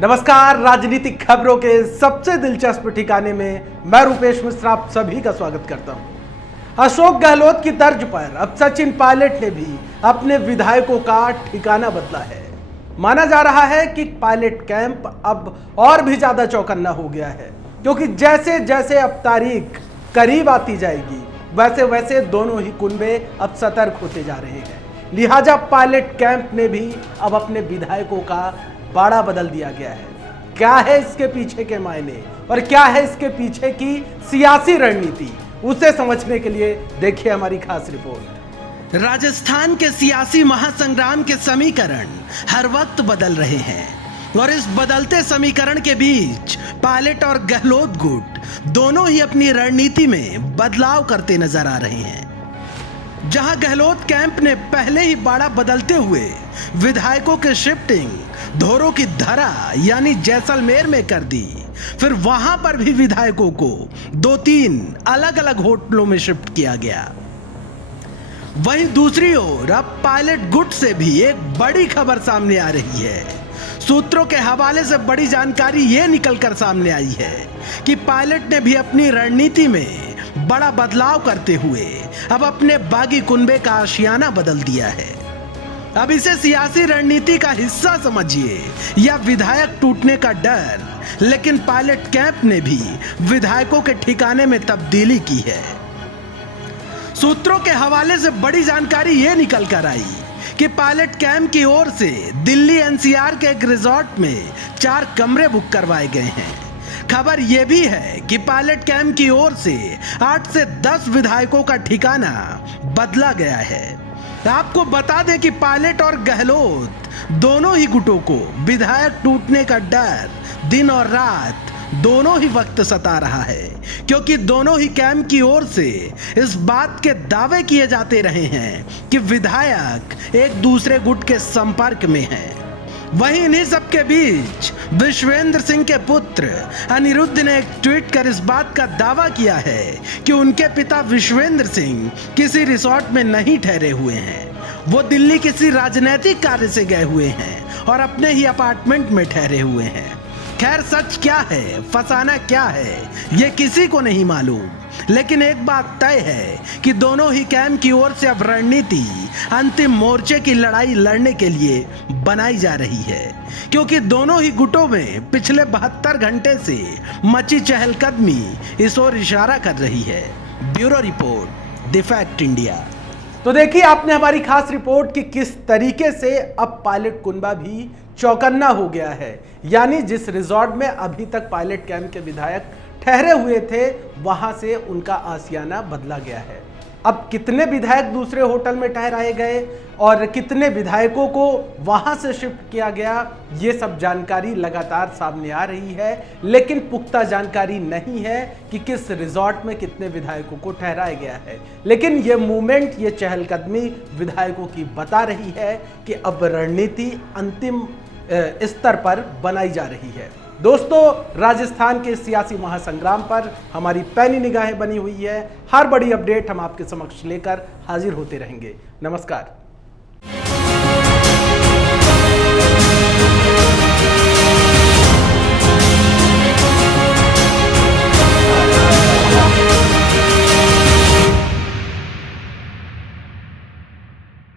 नमस्कार, राजनीतिक खबरों के सबसे दिलचस्प ठिकाने में मैं रूपेश मिश्रा आप सभी का स्वागत करता हूं। अशोक गहलोत की तर्ज पर अब सचिन पायलट ने भी अपने विधायकों का ठिकाना बदला है। माना जा रहा है कि पायलट कैंप अब और भी ज्यादा चौकन्ना हो गया है, क्योंकि जैसे जैसे अब तारीख करीब आती जाएगी वैसे वैसे दोनों ही कुनबे अब सतर्क होते जा रहे हैं। लिहाजा पायलट कैंप ने भी अब अपने विधायकों का बाड़ा बदल दिया गया है। क्या है इसके पीछे के मायने और क्या है इसके पीछे की सियासी रणनीति, उसे समझने के लिए देखिए हमारी खास रिपोर्ट। राजस्थान के सियासी महासंग्राम के समीकरण हर वक्त बदल रहे हैं और इस बदलते समीकरण के बीच पायलट और गहलोत गुट दोनों ही अपनी रणनीति में बदलाव करते नजर आ रहे हैं। जहां गहलोत कैंप ने पहले ही बाड़ा बदलते हुए विधायकों के शिफ्टिंग धोरों की धरा यानी जैसलमेर में कर दी, फिर वहां पर भी विधायकों को 2-3 अलग अलग होटलों में शिफ्ट किया गया। वहीं दूसरी ओर अब पायलट गुट से भी एक बड़ी खबर सामने आ रही है। सूत्रों के हवाले से बड़ी जानकारी यह निकलकर सामने आई है कि पायलट ने भी अपनी रणनीति में बड़ा बदलाव करते हुए अब अपने बागी कुनबे का आशियाना बदल दिया है। अब इसे सियासी रणनीति का हिस्सा समझिए या विधायक टूटने का डर, लेकिन पायलट कैंप ने भी विधायकों के ठिकाने में तब्दीली की है। सूत्रों के हवाले से बड़ी जानकारी यह निकल कर आई कि पायलट कैंप की ओर से दिल्ली एनसीआर के एक रिजॉर्ट में 4 कमरे बुक करवाए गए हैं। खबर यह भी है कि पायलट कैंप की ओर से 8 से 10 विधायकों का ठिकाना बदला गया है। आपको बता दें कि पायलट और गहलोत दोनों ही गुटों को विधायक टूटने का डर दिन और रात दोनों ही वक्त सता रहा है, क्योंकि दोनों ही कैंप की ओर से इस बात के दावे किए जाते रहे हैं कि विधायक एक दूसरे गुट के संपर्क में हैं। वहीं इन्हीं सबके बीच विश्वेंद्र सिंह के पुत्र अनिरुद्ध ने एक ट्वीट कर इस बात का दावा किया है कि उनके पिता विश्वेंद्र सिंह किसी रिसोर्ट में नहीं ठहरे हुए हैं, वो दिल्ली किसी राजनीतिक कार्य से गए हुए हैं और अपने ही अपार्टमेंट में ठहरे हुए हैं। खैर सच क्या है, फसाना क्या है, ये किसी को नहीं मालूम, लेकिन एक बात तय है कि दोनों ही कैंप की ओर से अब रणनीति अंतिम मोर्चे की लड़ाई लड़ने के लिए बनाई जा रही है, क्योंकि दोनों ही गुटों में पिछले 72 घंटे से मची चहलकदमी इस ओर इशारा कर रही है। Bureau report, the fact India. तो देखिए आपने हमारी खास रिपोर्ट कि किस तरीके से अब पायलट कुनबा भी चौकन्ना हो गया है, यानी जिस रिजॉर्ट में अभी तक पायलट कैंप के विधायक ठहरे हुए थे वहां से उनका आशियाना बदला गया है। अब कितने विधायक दूसरे होटल में ठहराए गए और कितने विधायकों को वहां से शिफ्ट किया गया, ये सब जानकारी लगातार सामने आ रही है, लेकिन पुख्ता जानकारी नहीं है कि किस रिजॉर्ट में कितने विधायकों को ठहराया गया है। लेकिन ये मूवमेंट, ये चहलकदमी विधायकों की बता रही है कि अब रणनीति अंतिम स्तर पर बनाई जा रही है। दोस्तों, राजस्थान के सियासी महासंग्राम पर हमारी पैनी निगाहें बनी हुई है। हर बड़ी अपडेट हम आपके समक्ष लेकर हाजिर होते रहेंगे। नमस्कार।